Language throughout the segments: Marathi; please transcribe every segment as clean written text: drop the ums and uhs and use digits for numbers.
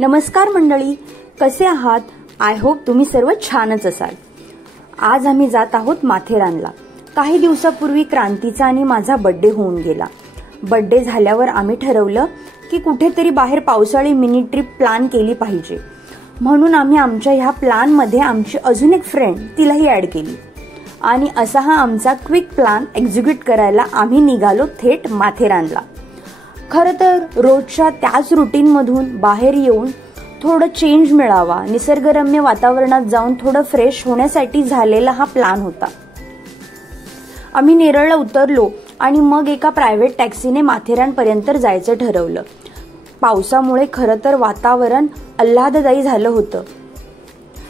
नमस्कार मंडळी, कसे आहात? आय होप तुम्ही सर्व छानच असाल। आज आम्ही जात आहोत माथेरानला। काही दिवसापूर्वी क्रांतीचा आणि माझा बर्थडे होऊन गेला। बर्थडे झाल्यावर आम्ही ठरवलं की कुठेतरी बाहेर पावसाळी मिनी ट्रिप प्लॅन केली पाहिजे, म्हणून आम्ही आमच्या ह्या प्लॅन मध्ये आमची अजून एक फ्रेंड तिलाही ऍड केली आणि असा हा आमचा क्विक प्लॅन एक्झिक्यूट करायला आम्ही निघालो थेट माथेरानला। खरं तर रोजच्या त्याच रुटीन मधून बाहेर येऊन थोडं चेंज मिळावा, निसर्गरम्य वातावरणात जाऊन थोडं फ्रेश होण्यासाठी झालेला हा प्लॅन होता। आम्ही नेरळला उतरलो आणि मग एका प्रायव्हेट टॅक्सीने माथेरानपर्यंत जायचं ठरवलं। पावसामुळे खरं तर वातावरण आल्हाददायी झालं होतं।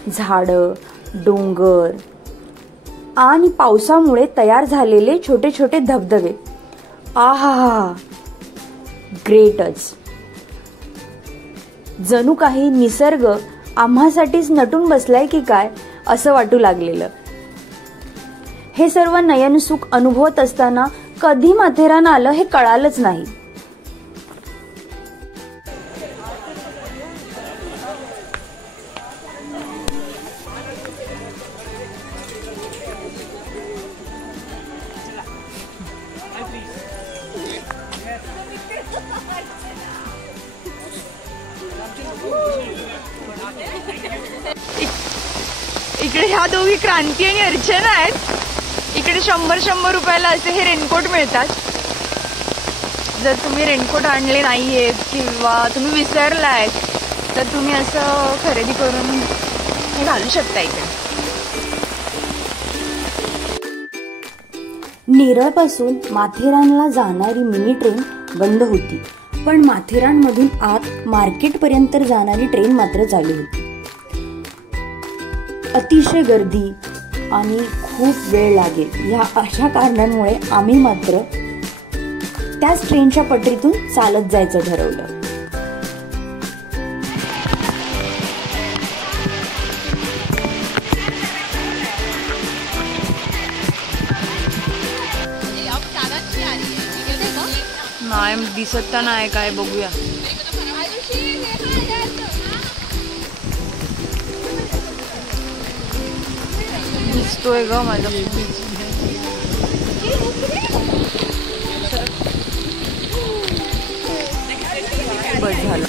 झाडं, डोंगर आणि पावसामुळे तयार झालेले छोटे छोटे धबधबे, आहा, ग्रेटच। जणू काही निसर्ग आम्हासाठीच नटून बसलाय की काय असं वाटू लागलेलं। हे सर्व नयनसुख अनुभवत असताना कधी माथेरान आलं हे कळालंच नाही। इकडे ह्या दोघी क्रांती आणि अर्चना आहेत। इकडे 100 रुपयाला असे हे रेनकोट मिळतात। जर तुम्ही रेनकोट आणले नाहीयेत किंवा तुम्ही विसरलाय तर तुम्ही असं खरेदी करून हे घालू शकता। इकडे नेरळपासून माथेरानला जाणारी मिनी ट्रेन बंद होती, पण माथेरानमधून आत मार्केटपर्यंत जाणारी ट्रेन मात्र चालू होती। अतिशय गर्दी आणि खूप वेळ लागेल या अशा कारणांमुळे आम्ही मात्र त्याच ट्रेनच्या पटरीतून चालत जायचं ठरवलं। नाही दिसत तर नाही काय, बघूया। दिसतोय ग माझा बस झालं।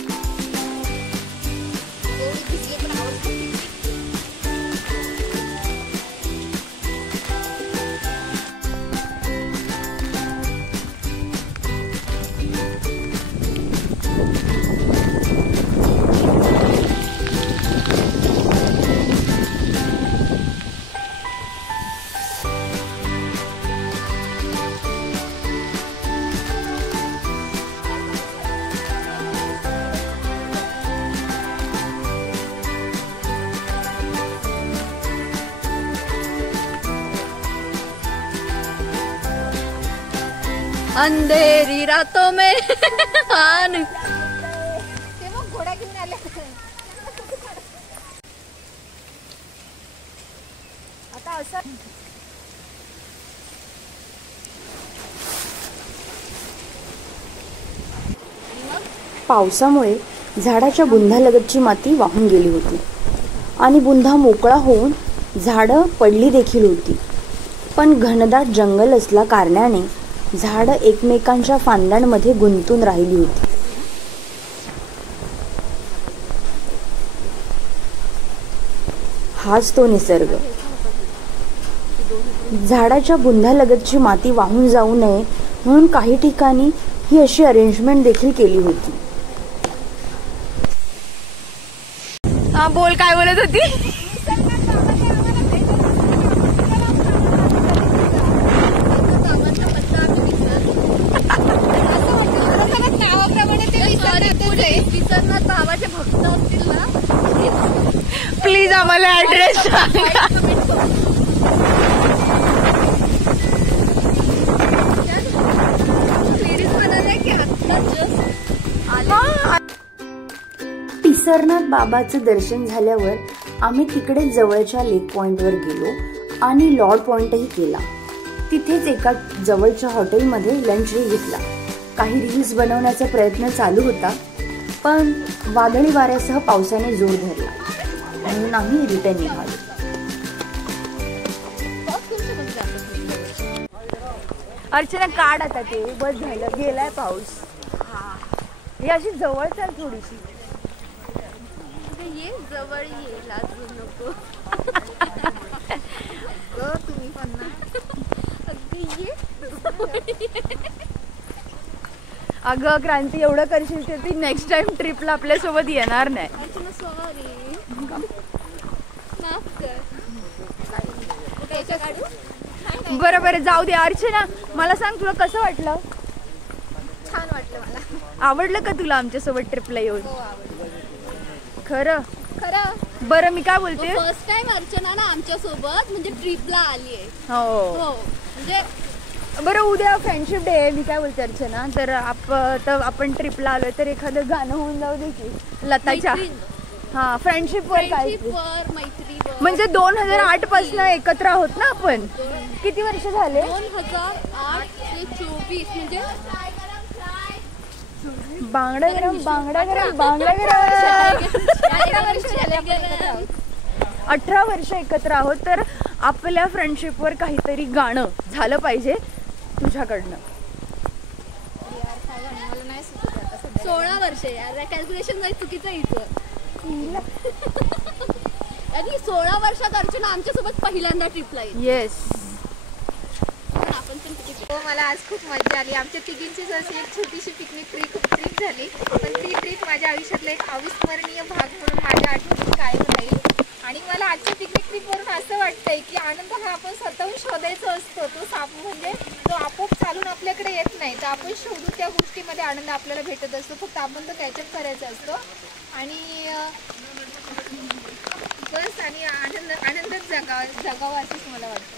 अंधेरी रातों में आन ते मग घोडा घेऊन आले। आता असं पावसामुळे झाडाच्या बुंधालगतची माती वाहून गेली होती आणि बुंधा मोकळा होऊन झाडं पडली देखील होती, पण घनदाट जंगल असल्या कारणाने झाडं एकमेकांच्या फांद्यांमध्ये गुंतून राहिली होती। हाच तो निसर्ग। झाडाच्या बुंधालगतची माती वाहून जाऊ नये म्हणून काही ठिकाणी ही अशी अरेंजमेंट देखील केली होती। हा बोल, काय बोलत होती? भावाचे भक्त असतील ना, प्लीज आम्हाला ऍड्रेस सांगा। पिसरनाथ बाबाचं दर्शन झाल्यावर आम्ही तिकडे जवळच्या लेक पॉइंटवर गेलो आणि लॉर्ड पॉइंटही केला। तिथेच एका जवळच्या हॉटेलमध्ये लंचही घेतला। काही रील्स बनवण्याचा प्रयत्न चालू होता, पण वादळी वाऱ्यासह पावसाने जोर धरला म्हणून आम्ही रिटर्न निघालो. अर्चना काढ आता ते, बस झालं, गेलाय पाऊस. ही अशी जवळ चाल थोडीशी. ये जवळ ये, लाजू नको. तुम्ही पण ना अगदी ये. अगं क्रांती, एवढं करशील तर ती नेक्स्ट टाइम ट्रिपला आपल्यासोबत येणार नाही. सॉरी, माफ कर. बरं बरं, जाऊ दे. अर्चना, मला सांग, तुला कसं वाटलं? छान वाटलं मला. आवडलं का तुला आमच्यासोबत ट्रिपला येऊन? हो, आवडलं. खरं खरं. बरं, मी काय बोलते, फर्स्ट टाइम अर्चना ना आमच्या सोबत म्हणजे ट्रिपला आली आहे. हो म्हणजे बरं, उद्या फ्रेंडशिप डे आहे. मी काय बोलते अर्चना, तर आपण ट्रिपला आलोय तर एखादं गाणं होऊन जाऊ दे की लताच्या. हा, फ्रेंडशिप वर काय, मैत्रीवर. म्हणजे 2008 पासून एकत्र आहोत ना आपण. किती वर्ष झाले? 2008 ते 24 म्हणजे बांगडा गरम बांगडा गरम बांगडा गरम. 18 वर्ष एकत्र आहोत. तर आपल्या फ्रेंडशिपवर काहीतरी गाणं झालं पाहिजे तुझ्याकडनं. 16 वर्ष यार, कॅल्क्युलेशन नाही चुकीचं हिचं. आणि 16 वर्षात अर्चना आमच्यासोबत पहिल्यांदा ट्रिपला येईल. येस. हो, मला आज खूप मजा आली. आमच्या तिघींची जशी एक छोटीशी पिकनिक ट्रिप झाली, पण ती ट्रिप माझ्या आयुष्यातला एक अविस्मरणीय भाग म्हणून माझ्या आठवणीत कायम राहील. आणि मला आजच्या पिकनिक ट्रिपवरून असं वाटतंय की आनंद हा आपण स्वतःहून शोधायचा असतो. म्हणजे तो आपोआप चालून आपल्याकडे येत नाही, तर आपण शोधू त्या गोष्टीमध्ये आनंद आपल्याला भेटत असतो. फक्त आपण तो कॅचअप करायचा असतो. आणि बस, आणि आनंदच जगावा असंच मला वाटतं.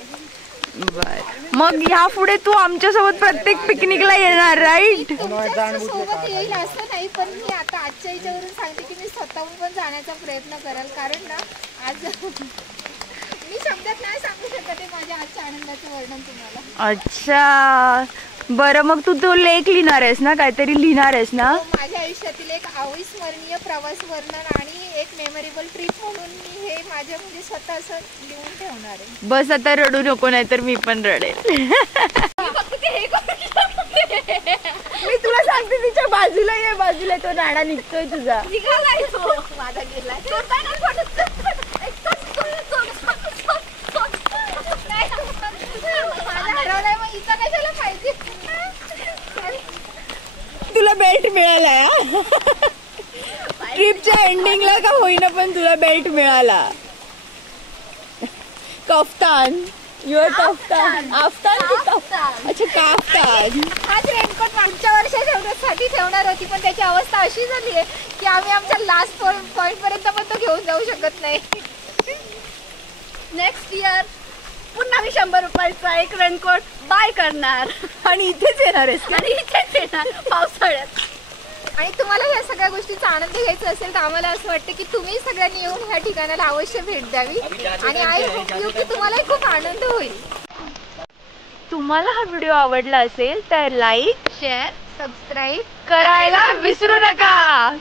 मग यापुढे तू आमच्यासोबत प्रत्येक पिकनिकला येणार, राईट? सोबत येईल असं नाही, पण मी आता आजच्या याच्यावरून सांगते की मी स्वतःहून पण जाण्याचा प्रयत्न करेल. कारण ना आज मी शब्दात नाही सांगू शकत आहे माझ्या आजच्या आनंदाचं वर्णन तुम्हाला. अच्छा, बरं, मग तू तो लेख लिहिणार आहेस ना, काहीतरी लिहिणार आहेस ना? माझ्या आयुष्यातील एक अविस्मरणीय प्रवास वर्णन आणि एक मेमोरेबल ट्रिप म्हणून मी हे माझ्या म्हणजे स्वतः असं लिहून ठेवणार आहे. बस आता रडू नको, नाही तर मी पण रडेल. मी तुला सांगते, तिच्या बाजूला ये, बाजूला तो नाणा निघतोय तुझा. निघालाय तो, माझा गेलाय. तुला बेल्ट मिळाला ट्रिपच्या एंडिंगला का होईना, पण तुला बेल्ट मिळाला. Kaftan, your kaftan. आफ्तान की कफ्तान? अच्छा, काफ्तान. हाच रेनकोट मागच्या वर्षासाठी ठेवणार होती, पण त्याची अवस्था अशी झाली आहे की आम्ही आमच्या लास्ट पॉइंट पर्यंत पण तो घेऊन जाऊ शकत नाही. नेक्स्ट इयर पुन्हा मी 100 रुपयाचा एक रेनकोट बाय करणार आणि इथेच येणार आहेस? आणि इथेच येणार पावसाळ्यात. आणि तुम्हाला ह्या सगळ्या गोष्टीचा आनंद घ्यायचा असेल तर आम्हाला असं वाटतं की तुम्ही सगळ्यांनी येऊन ह्या ठिकाणाला अवश्य भेट द्यावी. आणि आय होप यू की तुम्हालाही खूप आनंद होईल. तुम्हाला हा व्हिडिओ आवडला असेल तर लाईक, शेअर, सबस्क्राईब करायला विसरू नका.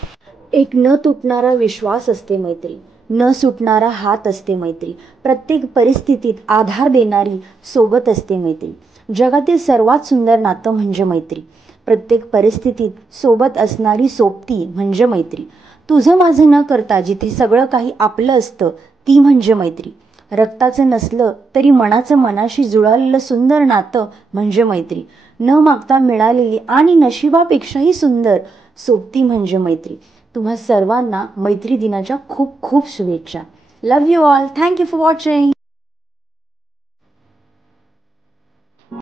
एक न तुटणारा विश्वास असते मैत्री, न सुटणारा हात असते मैत्री, प्रत्येक परिस्थितीत आधार देणारी सोबत असते मैत्री. जगातील सर्वात सुंदर नातं म्हणजे मैत्री, प्रत्येक परिस्थितीत सोबत असणारी सोबती म्हणजे मैत्री. तुझं माझं न करता जिथे सगळं काही आपलं असतं ती म्हणजे मैत्री. रक्ताचं नसलं तरी मनाचं मनाशी जुळालेलं सुंदर नातं म्हणजे मैत्री. न मागता मिळालेली आणि नशिबापेक्षाही सुंदर सोबती म्हणजे मैत्री. तुम्हा सर्वांना मैत्री दिनाच्या खूप खूप शुभेच्छा. Love you all. Thank you for watching.